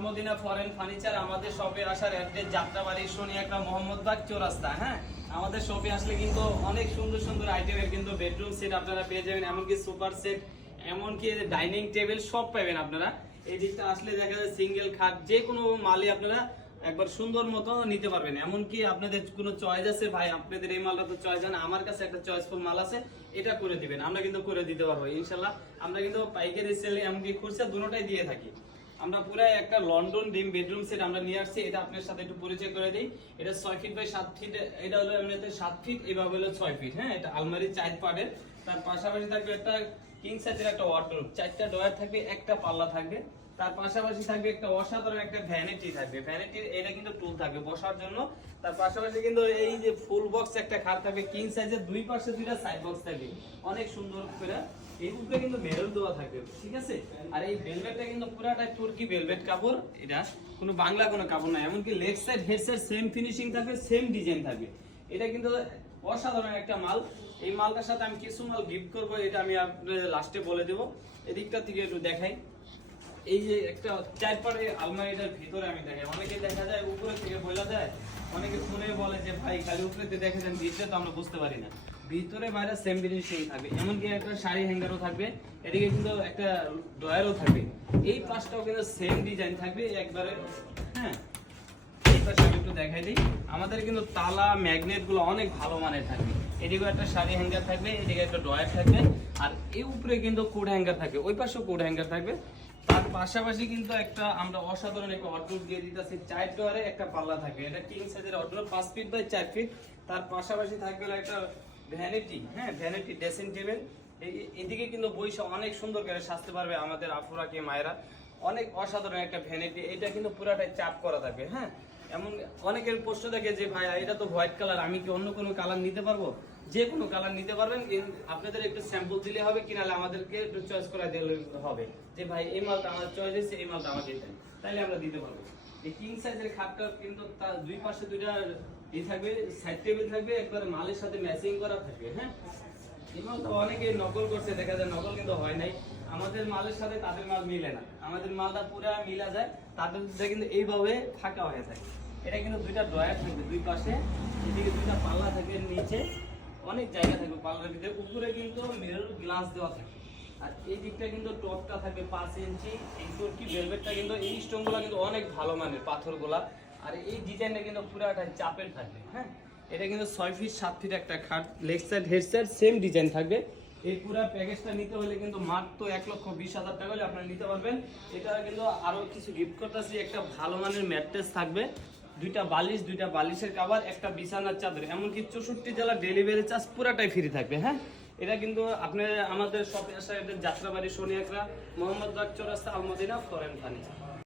Foreign furniture আমাদের আসার address Jatrabari শনিয়াকড়া Mohammadbag চৌরাস্তা হ্যাঁ? আমাদের শপে আসলে কিন্তু অনেক সুন্দর সুন্দর আইটেমের কিন্তু বেডরুম সেট আপনারা পেয়ে যাবেন, এমনকি সুপার সেট এমনকি ডাইনিং টেবিল সব পাবেন আপনারা। এই দিকটা আসলে দেখা যায় সিঙ্গেল খাট, যে কোনো আপনারা একবার সুন্দর মতো নিতে পারবেন। এমনকি আপনাদের কোনো চয়েস আছে, ভাই, আপনাদের এই মালটা তো চয়েস হয় আমার কাছে একটা চয়েসফুল মাল আছে, এটা করে দিবেন, আমরা কিন্তু করে দিতে পারব, ইনশাল্লাহ। আমরা কিন্তু পাইকারি সেলে এমনকি খুচরা দুটোটাই দিয়ে থাকি। আমরা পুরো একটা লন্ডন ডিম বেডরুম সেট আমরা নিয়ে আসছি, এটা আপনার সাথে একটু পরিচয় করে দিই। এটা ছয় ফিট বাই সাত ফিট এটা হলো এমনিতে সাত ফিট এভাবে হলো ছয় ফিট হ্যাঁ এটা আলমারি চার পার্টের তার পাশাপাশি থাকবে একটা কিং সাইজের একটা ওয়ার্ডরোব চারটা ডয়ার থাকবে, একটা পাল্লা থাকবে। তার পাশাপাশি থাকবে একটা অসাধারণ একটা ভ্যানিটি থাকবে। ভ্যানিটির এটা কিন্তু টুল থাকবে বসার জন্য। তার পাশাপাশি কিন্তু এই যে ফুল বক্স একটা খাট থাকবে কিং সাইজের দুই পাশে দুইটা সাইড বক্স থাকবে। অনেক সুন্দর করে এই উপরে কিন্তু মেরুন দেওয়া থাকবে, ঠিক আছে? আর এই ভেলভেটটা কিন্তু পুরাটা তুর্কি ভেলভেট কাপড়, এটা কোনো বাংলা কোনো কাপড় না, এমনকি leg side head side same finishing থাকবে সেম ডিজাইন থাকবে। এটা কিন্তু অসাধারণ একটা মাল। এই মালটার সাথে আমি কিছু মাল গিফট করব, এটা আমি আপনাদের লাস্টে বলে দেবো। এদিকটা থেকে একটু দেখাই। এই যে একটা চার পাড়ে আলমারিটার ভিতরে আমি দেখাই। অনেকে দেখা যায় উপরে থেকে বলা যায় অনেকে শুনে বলে যে, ভাই, খালি উপরে দেখা যায় ভিতরে তো আমরা বুঝতে পারি না। ভিতরে বাইরে সেম ফিনিশিং থাকবে। এমনকি একটা শাড়ি হ্যাঙ্গারও থাকবে, এদিকে কিন্তু একটা ড্রয়ারও থাকবে। এই পাশটাও কিন্তু সেম ডিজাইন থাকবে, একবারে হ্যাঁ। একটু দেখাই দিই। আমাদের কিন্তু তালা ম্যাগনেটগুলো অনেক ভালো মানের থাকবে। এদিকে একটা শাড়ি হ্যাঙ্গার থাকবে, এদিকে একটা ড্রয়ার থাকবে। আর এই উপরে কিন্তু কোড হ্যাঙ্গার থাকবে, ওই পাশেও কোড হ্যাঙ্গার থাকবে। তার পাশাপাশি কিন্তু একটা আমরা অসাধারণ একটা অর্ডার দিয়ে দিতেছি। চার ডোয়ারে একটা পাল্লা থাকবে। এটা কিং সাইজের অর্ডার পাঁচ ফিট বাই চার ফিট তার পাশাপাশি থাকবে একটা ভ্যানিটি হ্যাঁ ভ্যানিটি ড্রেসিং টেবিল এদিকে কিন্তু বইসা অনেক সুন্দর করে সাজতে পারবে আমাদের আপুরা কি মায়েরা। অনেক অসাধারণ একটা ভ্যানিটি এটা কিন্তু পুরাটাই চাপ করা থাকবে হ্যাঁ। এমন অনেকের প্রশ্ন দেখে যে ভাই এটা তো হোয়াইট কালার আমি কি অন্য কোনো কালার নিতে পারব? যে কোনো কালার নিতে পারবেন আপনাদের একটু স্যাম্পল দিলে হবে কি নাহলে আমাদেরকে একটু চয়েস করে দিলে হবে। যে, ভাই, এই মালটা আমার চয়েস হয়েছে, এই মালটা আমাকে দেন। তাহলে আমরা দিতে পারব। এই কিং সাইজের খাটটা কিন্তু তার দুই পাশে দুইটা মালের সাথে ম্যাচিং করা থাকবে হ্যাঁ? মালটা অনেকে নকল হয় নাই। আমাদের মালের সাথে তাদের মাল মিলে না। আমাদের মালটা পুরা যায় তাদের এইভাবে ফাঁকা হয়ে থাকে। এটা কিন্তু দুইটা ড্রয়ার থাকবে, দুই পাশে। এদিকে দুইটা পাল্লা থাকবে নিচে অনেক জায়গা থাকবে পাল্লার ভিতরে। উপরে কিন্তু মিরর গ্লাস দেওয়া থাকে। আর এই দিকটা কিন্তু টপটা থাকবে পাঁচ ইঞ্চি। এই তুর্কি ভেলভেটটা কিন্তু, এই স্টোনগুলো কিন্তু অনেক ভালো মানের পাথরগুলা। আর এই ডিজাইনটা কিন্তু পুরাটা চাপের থাকবে হ্যাঁ? এটা কিন্তু ছয় ফিট সাত ফিট একটা খাট leg side head side same design থাকবে। এই পুরো প্যাকেজটা নিতে হলে কিন্তু মাত্র এক লক্ষ বিশ হাজার টাকা হলে আপনারা নিতে পারবেন। এটা কিন্তু আরও কিছু গিফট করতেছি একটা ভালো মানের ম্যাট্রেস থাকবে। দুইটা বালিশ, দুইটা বালিশের কাভার একটা বিছানার চাদর। এমনকি চৌষট্টি জেলা ডেলিভারি চার্জ পুরাটাই ফ্রি থাকবে হ্যাঁ? এটা কিন্তু আপনি আমাদের শপে আসা যাত্রাবাড়ি সোনিয়াকরা মোহাম্মদ বাগ চৌরাস্তা, আলমদিনা, ফরেন ফার্নিচার